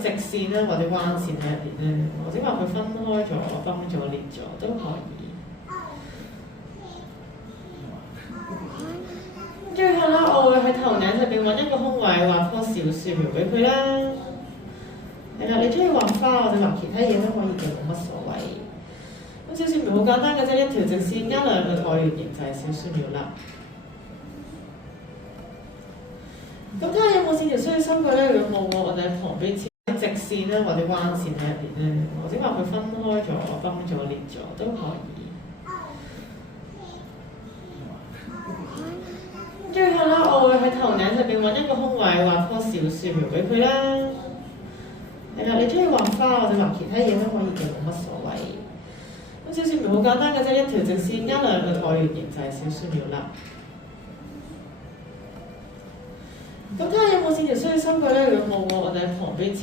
直線咧，或者彎線喺入邊咧，或者話佢分開咗、崩咗、裂咗都可以。最後啦，我會喺頭頂上邊揾一個空位，畫棵小樹苗俾佢啦。係啦，你中意畫花或者畫其他嘢都可以嘅，冇乜所謂。咁小樹苗好簡單嘅啫，一條直線加兩個橢圓形就係小樹苗啦。咁睇下有冇線條需要修改咧？如果冇喎，我哋喺旁邊設直線咧，或者彎線喺入邊咧，或者話佢分開咗、崩咗、裂咗都可以。最後啦，我會喺頭頂上邊揾一個空位，畫棵小樹苗俾佢啦。係啦，你中意畫花或者畫其他嘢都可以嘅，冇乜所謂。咁小樹苗好簡單嘅啫，一條直線加兩個橢圓形就係小樹苗啦。咁睇下有冇線條需要修改咧？如果冇喎，我哋喺旁邊設